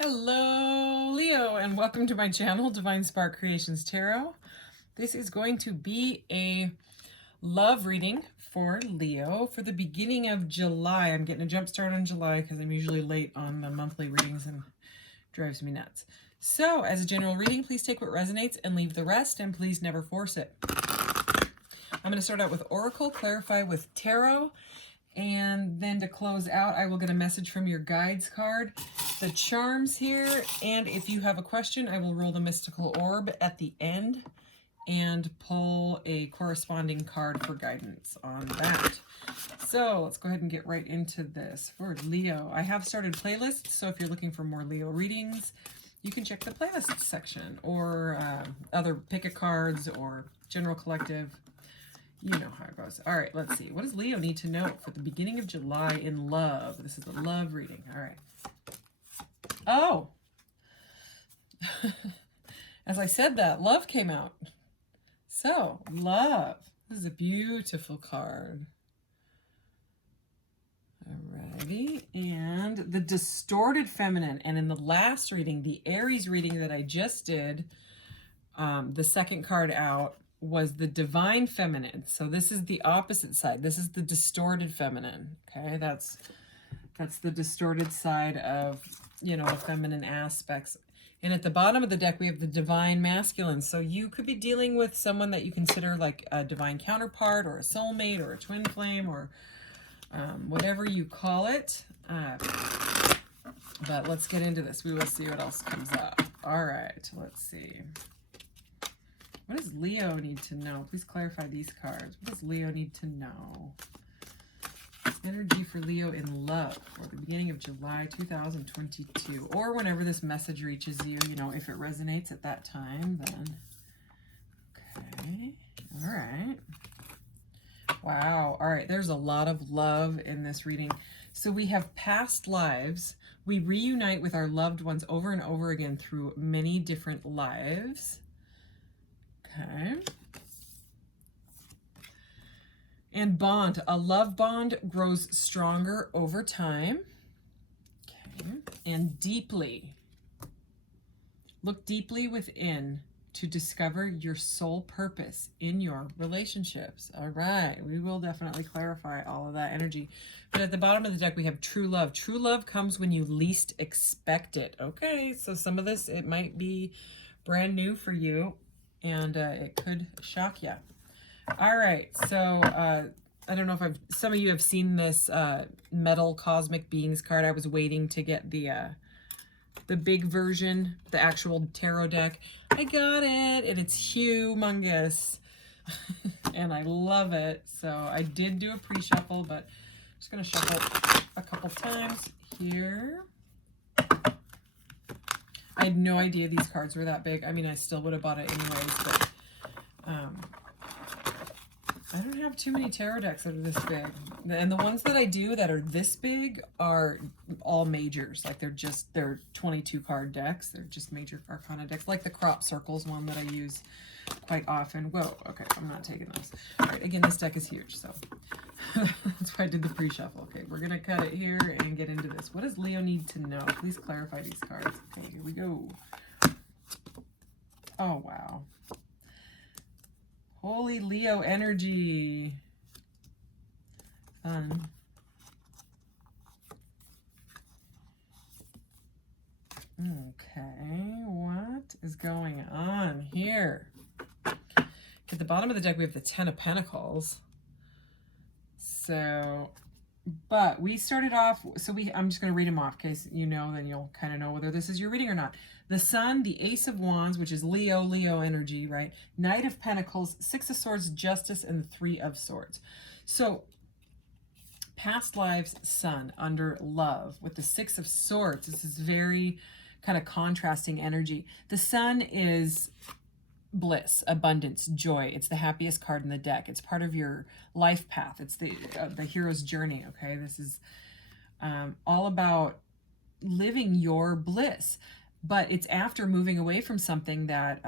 Hello, Leo, and welcome to my channel, Divine Spark Creations Tarot. This is going to be a love reading for Leo for the beginning of July. I'm getting a jump start on July because I'm usually late on the monthly readings and it drives me nuts. So, as a general reading, please take what resonates and leave the rest, and please never force it. I'm going to start out with Oracle, clarify with Tarot, and then to close out, I will get a message from your guides card, the charms here, and if you have a question, I will roll the mystical orb at the end and pull a corresponding card for guidance on that. So let's go ahead and get right into this. For Leo, I have started playlists, so if you're looking for more Leo readings, you can check the playlist section, or other pick-a-cards or general collective. You know how it goes. All right, let's see. What does Leo need to know for the beginning of July in love? This is a love reading. All right. Oh. As I said that, love came out. So, love. This is a beautiful card. Alrighty. And the distorted feminine. And in the last reading, the Aries reading that I just did, the second card out was the divine feminine. So this is the opposite side. This is the distorted feminine. Okay, that's the distorted side of, you know, the feminine aspects. And at the bottom of the deck, we have the divine masculine. So you could be dealing with someone that you consider like a divine counterpart or a soulmate or a twin flame or whatever you call it. But let's get into this. We will see what else comes up. All right, let's see. What does Leo need to know? Please clarify these cards. What does Leo need to know? Energy for Leo in love for the beginning of July 2022. Or whenever this message reaches you, you know, if it resonates at that time, then. Okay. All right. Wow. All right. There's a lot of love in this reading. So we have past lives. We reunite with our loved ones over and over again through many different lives. Okay. And bond. A love bond grows stronger over time. Okay. And deeply. Look deeply within to discover your soul purpose in your relationships. All right. We will definitely clarify all of that energy. But at the bottom of the deck, we have true love. True love comes when you least expect it. Okay. So some of this, it might be brand new for you. And it could shock you. All right, so I don't know if some of you have seen this Metal Cosmic Beings card. I was waiting to get the big version, the actual tarot deck. I got it, and it's humongous, and I love it. So I did do a pre-shuffle, but I'm just gonna shuffle a couple times here. I had no idea these cards were that big. I mean, I still would have bought it anyways, but I don't have too many tarot decks that are this big. And the ones that I do that are this big are all majors. Like they're 22 card decks. They're just major arcana decks, like the Crop Circles one that I use quite often. Whoa, okay, I'm not taking those. All right, again, this deck is huge, so that's why I did the pre-shuffle. Okay, we're gonna cut it here and get into this. What does Leo need to know? Please clarify these cards. Okay, here we go. Oh, wow. Holy Leo energy. Fun. Okay, what is going on here? At the bottom of the deck, we have the Ten of Pentacles. So, but we started off, so I'm just going to read them off in case you know, then you'll kind of know whether this is your reading or not. The Sun, the Ace of Wands, which is Leo energy, right? Knight of Pentacles, Six of Swords, Justice, and the Three of Swords. So, past lives, Sun, under love, with the Six of Swords. This is very kind of contrasting energy. The Sun is bliss, abundance, joy. It's the happiest card in the deck. It's part of your life path. It's the hero's journey. Okay, this is all about living your bliss, but it's after moving away from something that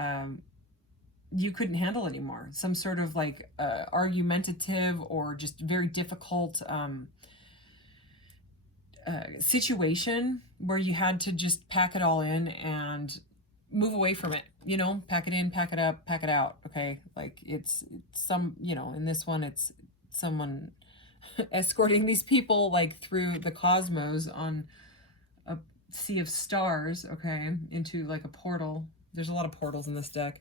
you couldn't handle anymore. Some sort of like argumentative or just very difficult situation where you had to just pack it all in and move away from it, you know, pack it in, pack it up, pack it out. Okay. Like it's some, you know, in this one, it's someone escorting these people like through the cosmos on a sea of stars. Okay. Into like a portal. There's a lot of portals in this deck.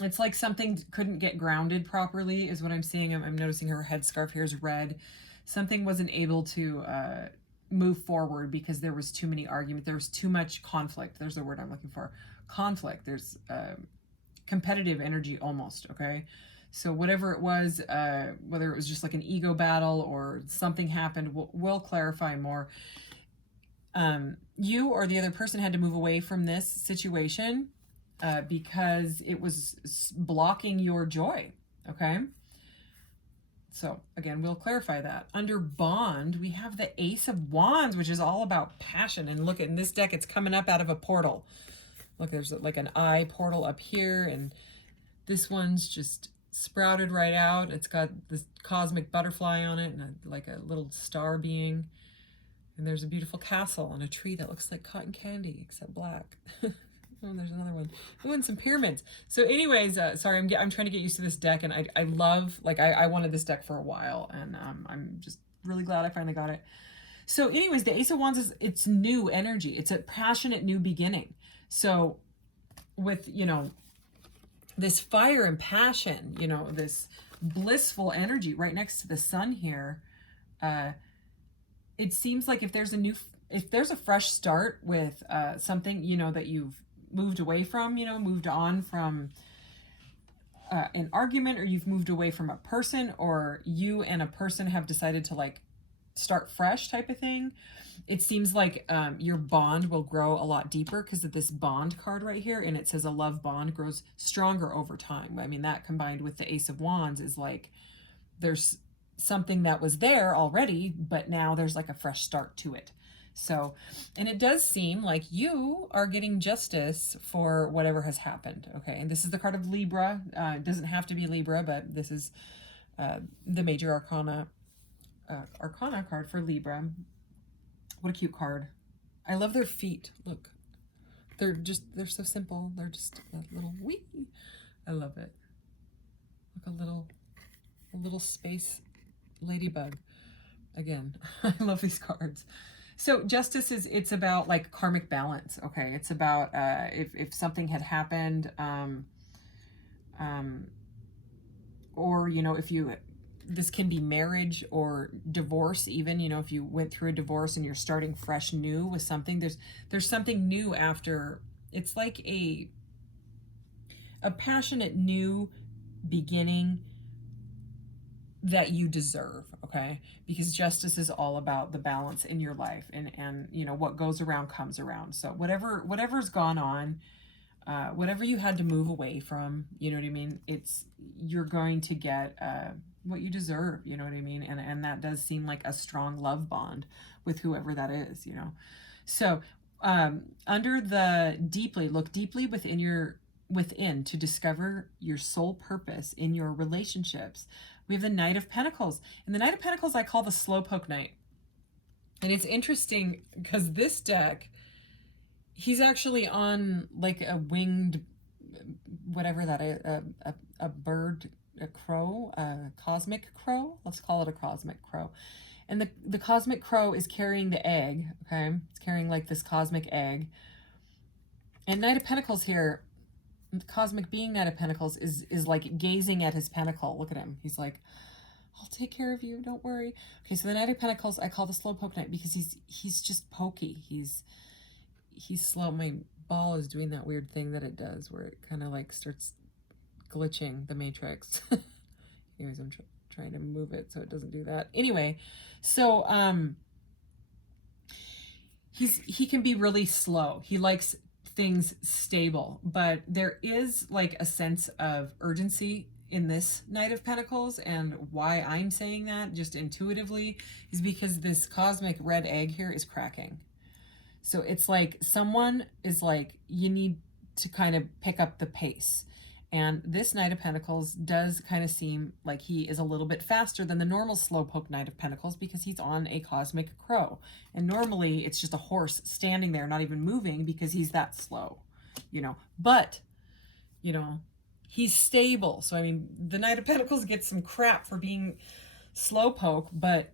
It's like something couldn't get grounded properly is what I'm seeing. I'm noticing her headscarf here is red. Something wasn't able to move forward because there was too many arguments. There was too much conflict. There's the word I'm looking for. Conflict. There's competitive energy almost, okay? So whatever it was, whether it was just like an ego battle or something happened, we'll clarify more. You or the other person had to move away from this situation because it was blocking your joy, okay? So again, we'll clarify that. Under bond, we have the Ace of Wands, which is all about passion. And look, in this deck, it's coming up out of a portal. Look, there's like an eye portal up here, and this one's just sprouted right out. It's got this cosmic butterfly on it and like a little star being. And there's a beautiful castle on a tree that looks like cotton candy, except black. Oh, there's another one. Oh, and some pyramids. So anyways, sorry, I'm trying to get used to this deck, and I love, like, I wanted this deck for a while, and I'm just really glad I finally got it. So anyways, the Ace of Wands it's new energy. It's a passionate new beginning. So with, you know, this fire and passion, you know, this blissful energy right next to the sun here, it seems like if there's a fresh start with something, you know, that you've moved away from, you know, moved on from an argument, or you've moved away from a person, or you and a person have decided to like start fresh type of thing, it seems like your bond will grow a lot deeper because of this bond card right here. And it says a love bond grows stronger over time. I mean, that combined with the Ace of Wands is like there's something that was there already, but now there's like a fresh start to it. So, and it does seem like you are getting justice for whatever has happened. Okay. And this is the card of Libra. It doesn't have to be Libra, but this is the major arcana card for Libra. What a cute card. I love their feet. Look, they're so simple. They're just a little wee. I love it. Look, a little space ladybug. Again, I love these cards. So justice it's about like karmic balance. Okay. It's about, if something had happened, or, you know, this can be marriage or divorce even, you know, if you went through a divorce and you're starting fresh new with something, there's something new after. It's like a passionate new beginning that you deserve, okay? Because justice is all about the balance in your life, and you know, what goes around comes around. So whatever's gone on, whatever you had to move away from, you know what I mean? You're going to get what you deserve, you know what I mean? And that does seem like a strong love bond with whoever that is, you know? So under the deeply, look deeply within to discover your soul purpose in your relationships. We have the Knight of Pentacles. And the Knight of Pentacles I call the Slowpoke Knight. And it's interesting because this deck, he's actually on like a winged, whatever that is, a bird, a crow, a cosmic crow. Let's call it a cosmic crow. And the cosmic crow is carrying the egg, okay? It's carrying like this cosmic egg. And Knight of Pentacles here, the cosmic being Knight of Pentacles is like gazing at his pentacle. Look at him. He's like, I'll take care of you. Don't worry. Okay, so the Knight of Pentacles I call the Slowpoke Knight because he's just pokey. He's slow. My ball is doing that weird thing that it does where it kind of like starts glitching the matrix. Anyways, I'm trying to move it so it doesn't do that. Anyway, so he can be really slow. He likes things stable, but there is like a sense of urgency in this Knight of Pentacles. And why I'm saying that just intuitively is because this cosmic red egg here is cracking. So it's like someone is like, you need to kind of pick up the pace. And this Knight of Pentacles does kind of seem like he is a little bit faster than the normal slowpoke Knight of Pentacles because he's on a cosmic crow. And normally it's just a horse standing there, not even moving because he's that slow, you know. But, you know, he's stable. So, I mean, the Knight of Pentacles gets some crap for being slowpoke, but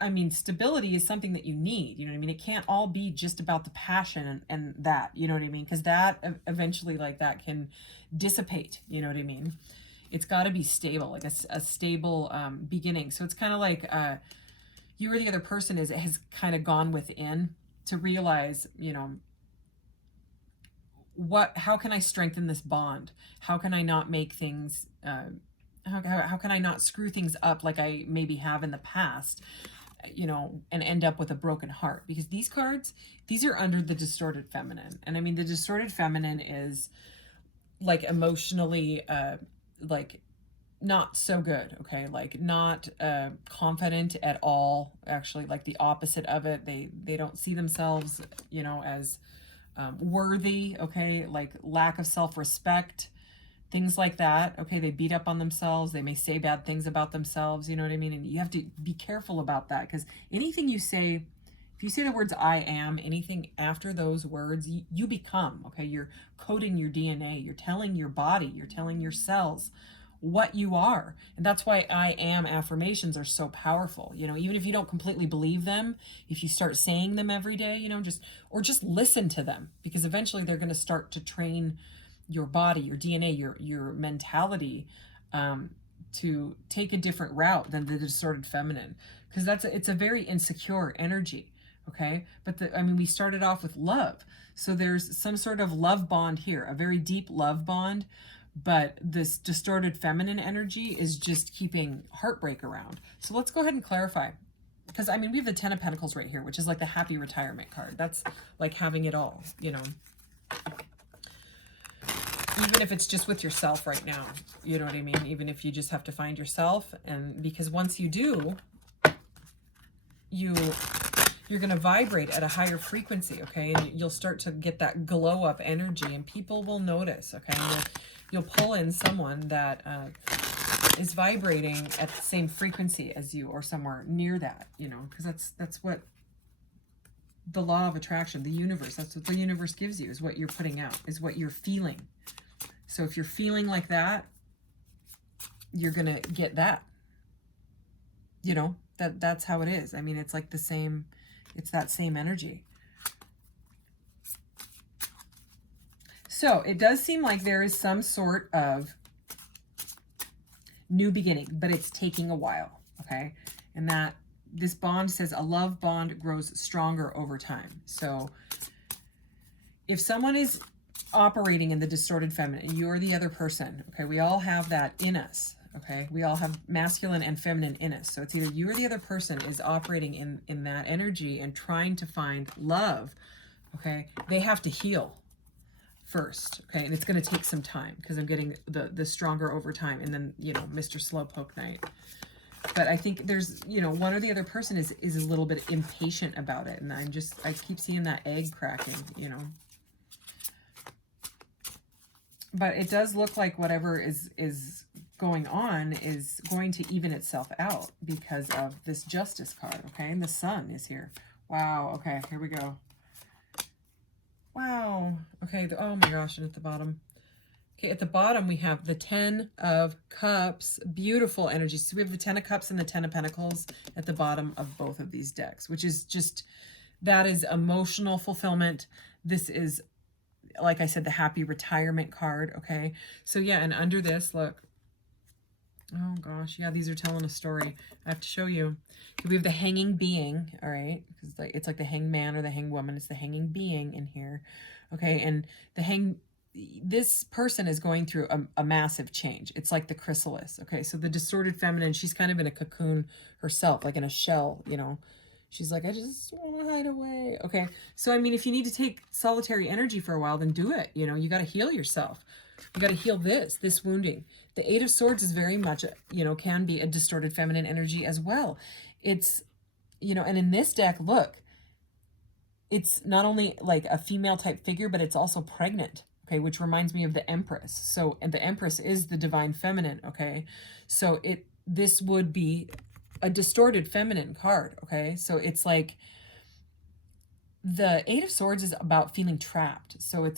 I mean, stability is something that you need, you know what I mean? It can't all be just about the passion and that, you know what I mean? Because that eventually, like, that can dissipate, you know what I mean? It's got to be stable, like a stable beginning. So it's kind of like you or the other person has kind of gone within to realize, you know, how can I strengthen this bond? How can I not make things, how can I not screw things up like I maybe have in the past? You know, and end up with a broken heart, because these cards, these are under the distorted feminine. And I mean, the distorted feminine is like emotionally, like not so good. Okay. Like not, confident at all. Actually, like the opposite of it. They don't see themselves, you know, as, worthy. Okay. Like lack of self-respect, things like that. Okay, they beat up on themselves. They may say bad things about themselves. You know what I mean? And you have to be careful about that, because anything you say, if you say the words I am, anything after those words, you become. Okay, you're coding your DNA. You're telling your body, you're telling your cells what you are. And that's why I am affirmations are so powerful. You know, even if you don't completely believe them, if you start saying them every day, you know, just listen to them, because eventually they're going to start to train your body, your DNA, your mentality, to take a different route than the distorted feminine, because it's a very insecure energy. Okay, but I mean, we started off with love, so there's some sort of love bond here, a very deep love bond, but this distorted feminine energy is just keeping heartbreak around. So let's go ahead and clarify, because I mean, we have the Ten of Pentacles right here, which is like the happy retirement card. That's like having it all, you know. Even if it's just with yourself right now, you know what I mean? Even if you just have to find yourself, and because once you do, you're going to vibrate at a higher frequency, okay? And you'll start to get that glow up energy, and people will notice, okay? And you'll pull in someone that is vibrating at the same frequency as you, or somewhere near that, you know, because that's what the law of attraction, the universe, that's what the universe gives you, is what you're putting out, is what you're feeling. So if you're feeling like that, you're going to get that. You know, that's how it is. I mean, it's like the same, it's that same energy. So it does seem like there is some sort of new beginning, but it's taking a while, okay? And that this bond says a love bond grows stronger over time. So if someone is operating in the distorted feminine, you're the other person, okay? We all have that in us, okay? We all have masculine and feminine in us. So it's either you or the other person is operating in that energy and trying to find love, okay? They have to heal first, okay? And it's going to take some time, because I'm getting the stronger over time, and then, you know, Mr. Slowpoke Knight. But I think there's, you know, one or the other person is a little bit impatient about it, and I keep seeing that egg cracking, you know. But it does look like whatever is going on is going to even itself out because of this Justice card, okay? And the Sun is here. Wow, okay, here we go. Wow, okay, oh my gosh, and at the bottom. Okay, at the bottom we have the Ten of Cups, beautiful energy. So we have the Ten of Cups and the Ten of Pentacles at the bottom of both of these decks, which is just, that is emotional fulfillment. This is, like I said, the happy retirement card, okay? So yeah, and under this, look. Oh gosh, yeah, these are telling a story. I have to show you. We have the Hanging Being, all right? Because it's like the Hanged Man or the Hanged Woman. It's the Hanging Being in here, okay? And this person is going through a massive change. It's like the chrysalis, okay? So the distorted feminine, she's kind of in a cocoon herself, like in a shell, you know? She's like, I just want to hide away. Okay, so I mean, if you need to take solitary energy for a while, then do it. You know, you got to heal yourself. You got to heal this wounding. The Eight of Swords is very much, you know, can be a distorted feminine energy as well. It's, you know, and in this deck, look, it's not only like a female type figure, but it's also pregnant. okay, which reminds me of the Empress. So, and the Empress is the divine feminine, okay? So this would be a distorted feminine card, okay? So it's like the Eight of Swords is about feeling trapped. So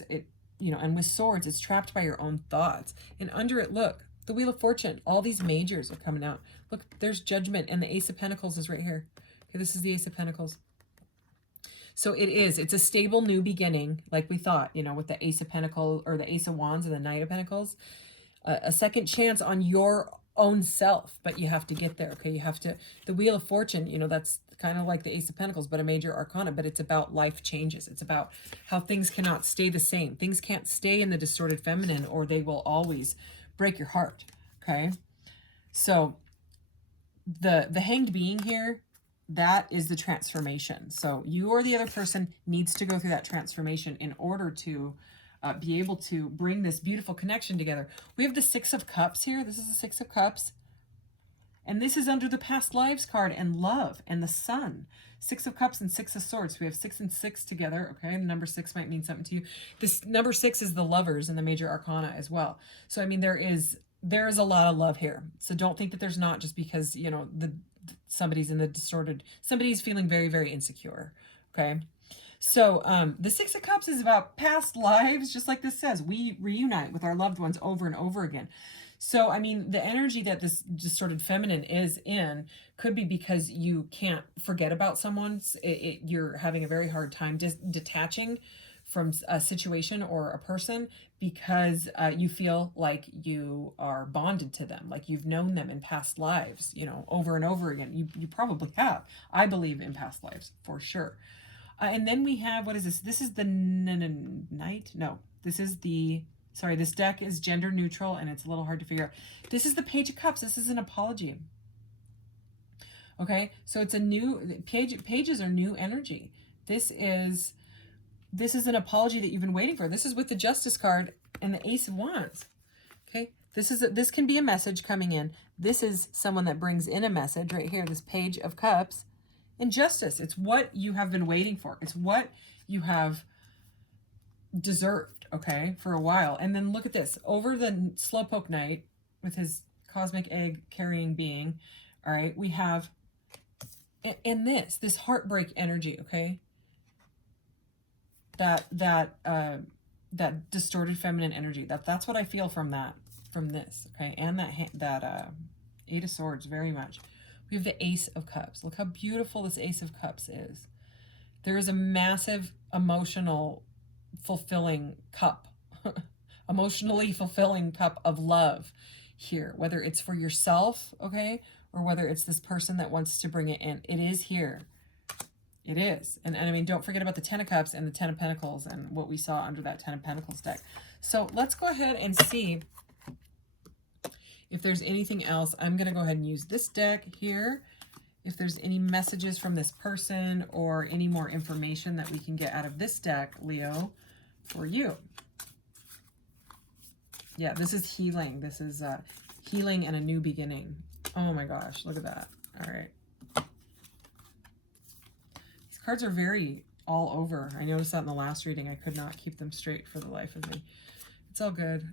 and with swords, it's trapped by your own thoughts. And under it, look, the Wheel of Fortune, all these majors are coming out. Look, there's Judgment, and the Ace of Pentacles is right here. Okay, this is the Ace of Pentacles. So it's a stable new beginning, like we thought, with the Ace of Pentacles or the Ace of Wands and the Knight of Pentacles. A second chance on your own self, but you have to get there, okay? You have to, the Wheel of Fortune, that's kind of like the Ace of Pentacles, but a major arcana, but it's about life changes. It's about how things cannot stay the same. Things can't stay in the distorted feminine, or they will always break your heart, okay? So the Hanged being here, that is the transformation. So you or the other person needs to go through that transformation in order to be able to bring this beautiful connection together. We have the Six of Cups here. This is the Six of Cups. And this is under the Past Lives card and love and the Sun. Six of Cups and Six of Swords. We have 6 and 6 together. Okay, the number 6 might mean something to you. This number 6 is the Lovers in the major arcana as well. So, I mean, there is a lot of love here. So don't think that there's not, just because, somebody's in the distorted, somebody's feeling very, very insecure. Okay. So the Six of Cups is about past lives, just like this says. We reunite with our loved ones over and over again. So, I mean, the energy that this distorted feminine is in could be because you can't forget about someone. You're having a very hard time detaching from a situation or a person, because you feel like you are bonded to them, like you've known them in past lives, over and over again. You probably have. I believe in past lives for sure. And then we have, what is this? This is the Knight? No, this is the, sorry, this deck is gender neutral and it's a little hard to figure out. This is the Page of Cups. This is an apology. Okay, so it's a new, pages are new energy. This is an apology that you've been waiting for. This is with the Justice card and the Ace of Wands. Okay, this can be a message coming in. This is someone that brings in a message right here, this Page of Cups. And justice, it's what you have been waiting for. It's what you have deserved, okay, for a while. And then look at this. Over the Slowpoke Knight with his cosmic egg carrying being, all right, we have, and this heartbreak energy, okay? That distorted feminine energy. That's what I feel from this, okay? And that Eight of Swords, very much. We have the Ace of Cups. Look how beautiful this Ace of Cups is. There is a massive emotional fulfilling cup, emotionally fulfilling cup of love here, whether it's for yourself, okay, or whether it's this person that wants to bring it in. It is here. It is. And I mean, don't forget about the Ten of Cups and the Ten of Pentacles and what we saw under that Ten of Pentacles deck. So let's go ahead and see if there's anything else. I'm going to go ahead and use this deck here. If there's any messages from this person or any more information that we can get out of this deck, Leo, for you. Yeah, this is healing. This is healing and a new beginning. Oh my gosh, look at that. All right. These cards are very all over. I noticed that in the last reading. I could not keep them straight for the life of me. It's all good.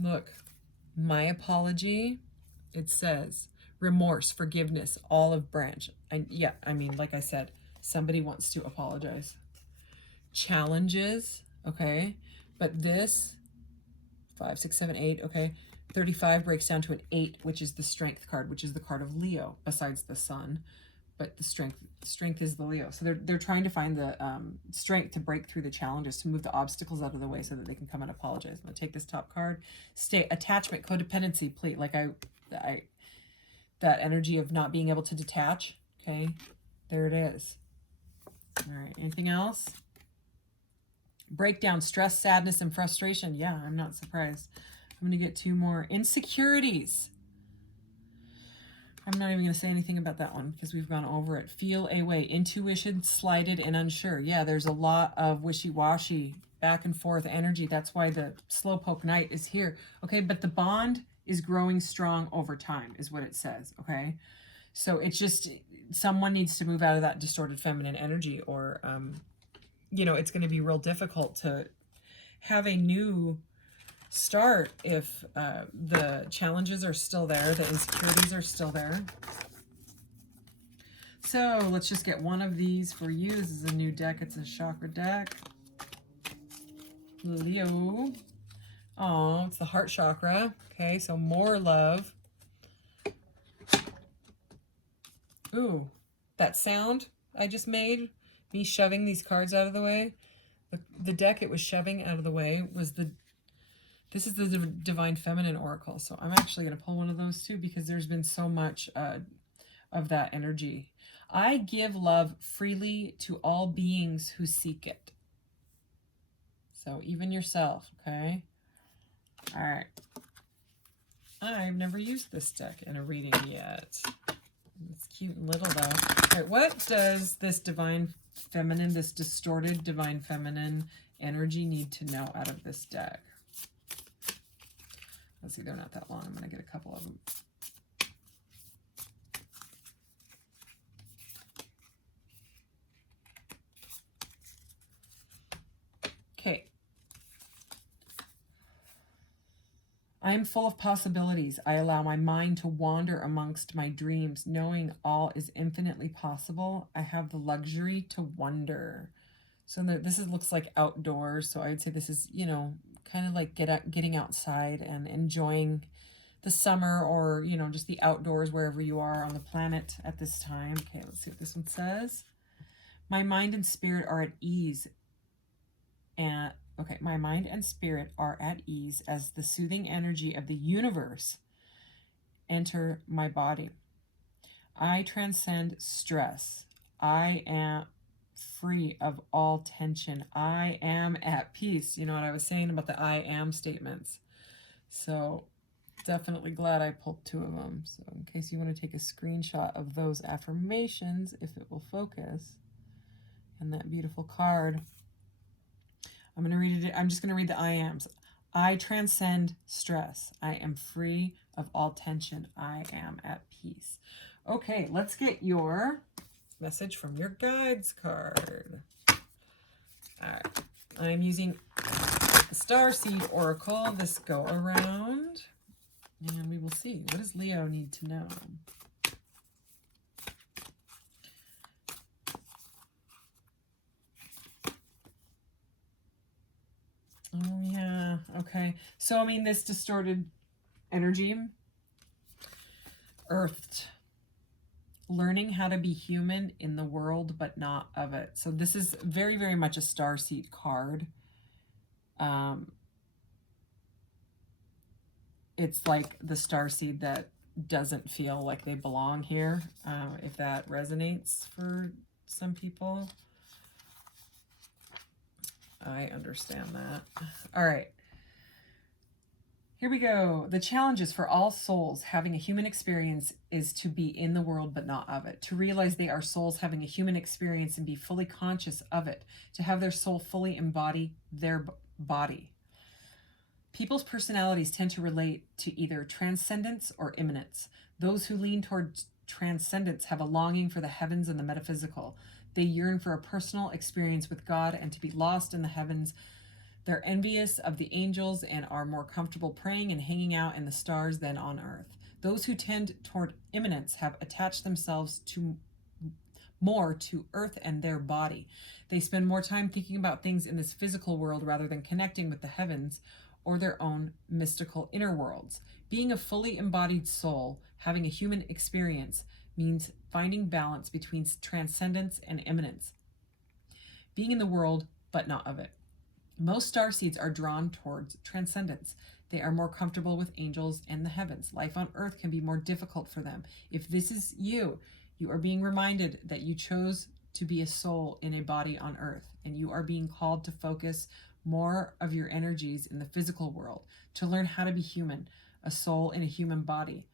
Look. My apology, it says remorse, forgiveness, olive branch. And yeah, I mean, like I said, somebody wants to apologize. Challenges, okay? But this, 5, 6, 7, 8, okay? 35 breaks down to an 8, which is the Strength card, which is the card of Leo, besides the Sun. But the strength is the Leo. So they're trying to find the strength to break through the challenges, to move the obstacles out of the way so that they can come and apologize. I'm going to take this top card. Stay, attachment, codependency, plate. Like that energy of not being able to detach. Okay, there it is. All right, anything else? Breakdown, stress, sadness, and frustration. Yeah, I'm not surprised. I'm going to get 2 more. Insecurities. I'm not even going to say anything about that one because we've gone over it. Feel a way. Intuition, slighted, and unsure. Yeah, there's a lot of wishy-washy, back and forth energy. That's why the Slowpoke Knight is here. Okay, but the bond is growing strong over time is what it says, okay? So it's just someone needs to move out of that distorted feminine energy, or, it's going to be real difficult to have a new start if the challenges are still there, the insecurities are still there. So let's just get one of these for you. This is a new deck. It's a chakra deck. Leo. Oh, it's the heart chakra. Okay, so more love. Ooh, that sound I just made, me shoving these cards out of the way. The deck it was shoving out of the way was this is the Divine Feminine Oracle. So I'm actually going to pull one of those too, because there's been so much of that energy. I give love freely to all beings who seek it. So even yourself, okay? All right. I've never used this deck in a reading yet. It's cute and little though. All right, what does this Divine Feminine, this distorted Divine Feminine energy need to know out of this deck? Let's see, they're not that long. I'm going to get a couple of them. Okay. I am full of possibilities. I allow my mind to wander amongst my dreams, knowing all is infinitely possible. I have the luxury to wonder. So this looks like outdoors. So I would say this is, you know, kind of like getting outside and enjoying the summer, or, you know, just the outdoors wherever you are on the planet at this time. Okay, let's see what this one says. My mind and spirit are at ease. And okay, my mind and spirit are at ease as the soothing energy of the universe enter my body. I transcend stress. I am free of all tension. I am at peace. You know what I was saying about the I am statements. So definitely glad I pulled two of them. So in case you want to take a screenshot of those affirmations, if it will focus, and that beautiful card. I'm going to read it. I'm just going to read the I ams. I transcend stress. I am free of all tension. I am at peace. Okay, let's get your message from your guides card. All right. I'm using the Starseed Oracle, this go around. And we will see. What does Leo need to know? Oh, yeah. Okay. So, I mean, this distorted energy, earthed, learning how to be human in the world, but not of it. So this is very, very much a starseed card. It's like the starseed that doesn't feel like they belong here, if that resonates for some people. I understand that. All right. Here we go. The challenges for all souls having a human experience is to be in the world but not of it. To realize they are souls having a human experience and be fully conscious of it. To have their soul fully embody their body. People's personalities tend to relate to either transcendence or immanence. Those who lean towards transcendence have a longing for the heavens and the metaphysical. They yearn for a personal experience with God and to be lost in the heavens. They're envious of the angels and are more comfortable praying and hanging out in the stars than on earth. Those who tend toward immanence have attached themselves more to earth and their body. They spend more time thinking about things in this physical world rather than connecting with the heavens or their own mystical inner worlds. Being a fully embodied soul, having a human experience, means finding balance between transcendence and immanence. Being in the world, but not of it. Most starseeds are drawn towards transcendence. They are more comfortable with angels and the heavens. Life on earth can be more difficult for them. If this is you, you are being reminded that you chose to be a soul in a body on earth, and you are being called to focus more of your energies in the physical world, to learn how to be human, a soul in a human body,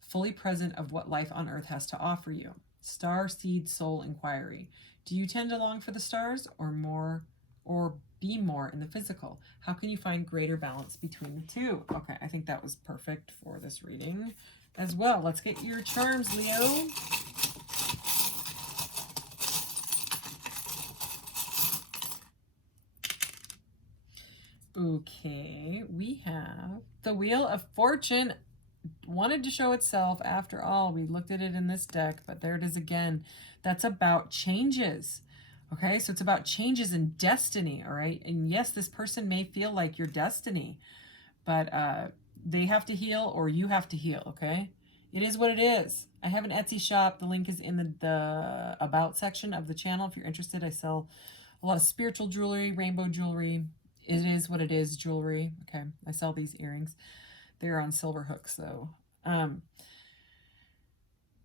fully present of what life on earth has to offer you. Star Seed Soul Inquiry. Do you tend to long for the stars or be more in the physical? How can you find greater balance between the two? Okay, I think that was perfect for this reading as well. Let's get your charms, Leo. Okay, we have the Wheel of Fortune. Wanted to show itself after all. We looked at it in this deck, but there it is again. That's about changes. Okay, so it's about changes in destiny, all right? And yes, this person may feel like your destiny, but they have to heal or you have to heal, okay? It is what it is. I have an Etsy shop. The link is in the About section of the channel. If you're interested, I sell a lot of spiritual jewelry, rainbow jewelry. It is what it is jewelry, okay? I sell these earrings. They're on silver hooks, though.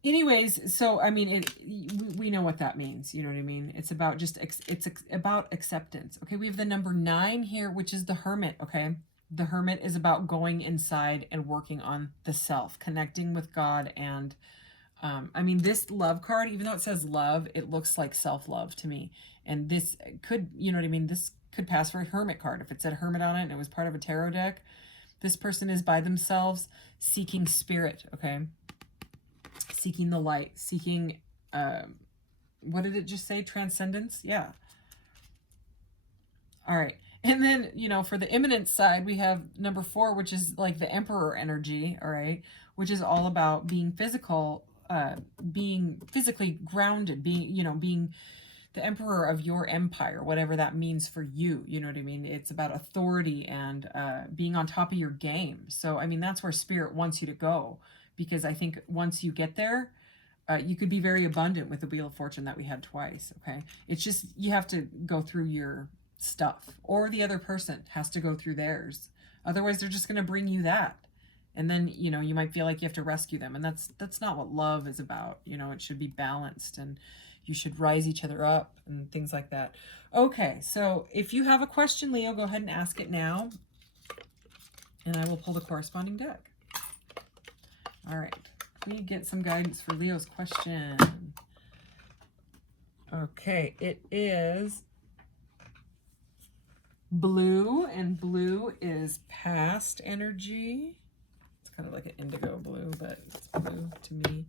Anyways, so I mean, we know what that means. You know what I mean? It's about just it's about acceptance. Okay, we have the number 9 here, which is the Hermit. Okay, the Hermit is about going inside and working on the self, connecting with God, and I mean, this love card, even though it says love, it looks like self-love to me. And this could, you know what I mean? This could pass for a Hermit card if it said Hermit on it and it was part of a tarot deck. This person is by themselves, seeking spirit. Okay. Seeking the light, seeking, what did it just say? Transcendence? Yeah. All right. And then, you know, for the imminent side, we have number 4, which is like the Emperor energy, all right, which is all about being physical, being physically grounded, being, you know, being the emperor of your empire, whatever that means for you. You know what I mean? It's about authority and being on top of your game. So, I mean, that's where spirit wants you to go. Because I think once you get there, you could be very abundant with the Wheel of Fortune that we had twice, okay? It's just you have to go through your stuff, or the other person has to go through theirs. Otherwise, they're just going to bring you that. And then, you know, you might feel like you have to rescue them. And that's not what love is about. You know, it should be balanced and you should rise each other up and things like that. Okay, so if you have a question, Leo, go ahead and ask it now. And I will pull the corresponding deck. All right, can we get some guidance for Leo's question? Okay, it is blue, and blue is past energy. It's kind of like an indigo blue, but it's blue to me.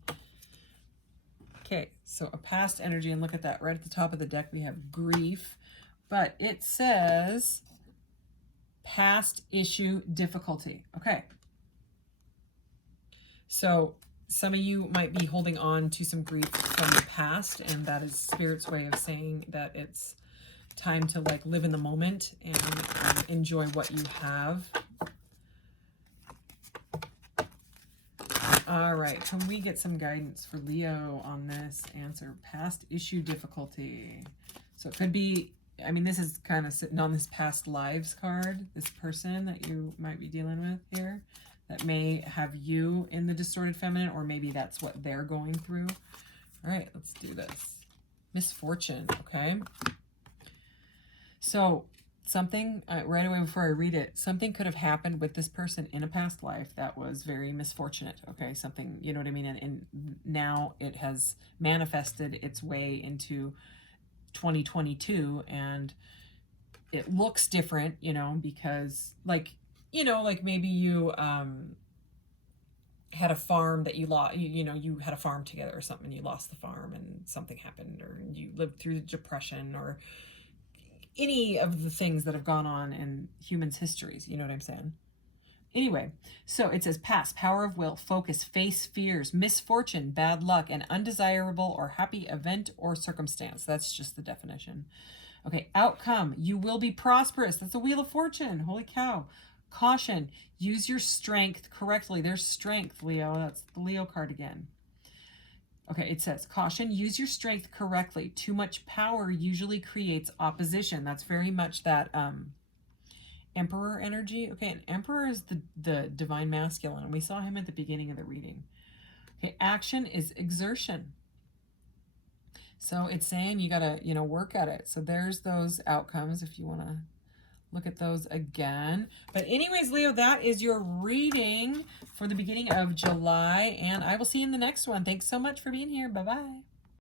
Okay, so a past energy, and look at that. Right at the top of the deck, we have grief, but it says past issue difficulty. Okay. So some of you might be holding on to some grief from the past, and that is Spirit's way of saying that it's time to like live in the moment and enjoy what you have. All right, can we get some guidance for Leo on this answer? Past issue difficulty. So it could be, I mean, this is kind of sitting on this past lives card, this person that you might be dealing with here. That may have you in the distorted feminine, or maybe that's what they're going through. All right, let's do this. Misfortune, okay? So something, right away before I read it, something could have happened with this person in a past life that was very misfortunate, okay? Something, you know what I mean? And now it has manifested its way into 2022, and it looks different, you know, because like, you know, like maybe you had a farm that you lost, you know, you had a farm together or something, and you lost the farm and something happened, or you lived through depression, or any of the things that have gone on in humans' histories, you know what I'm saying? Anyway, so it says past, power of will, focus, face fears, misfortune, bad luck, an undesirable or happy event or circumstance. That's just the definition. Okay, outcome, you will be prosperous. That's the Wheel of Fortune. Holy cow. Caution, use your strength correctly. There's strength, Leo. That's the Leo card again. Okay, it says, caution, use your strength correctly. Too much power usually creates opposition. That's very much that Emperor energy. Okay, an Emperor is the divine masculine, and we saw him at the beginning of the reading. Okay, action is exertion. So it's saying you gotta, you know, work at it. So there's those outcomes if you want to look at those again. But anyways, Leo, that is your reading for the beginning of July, and I will see you in the next one. Thanks so much for being here. Bye-bye.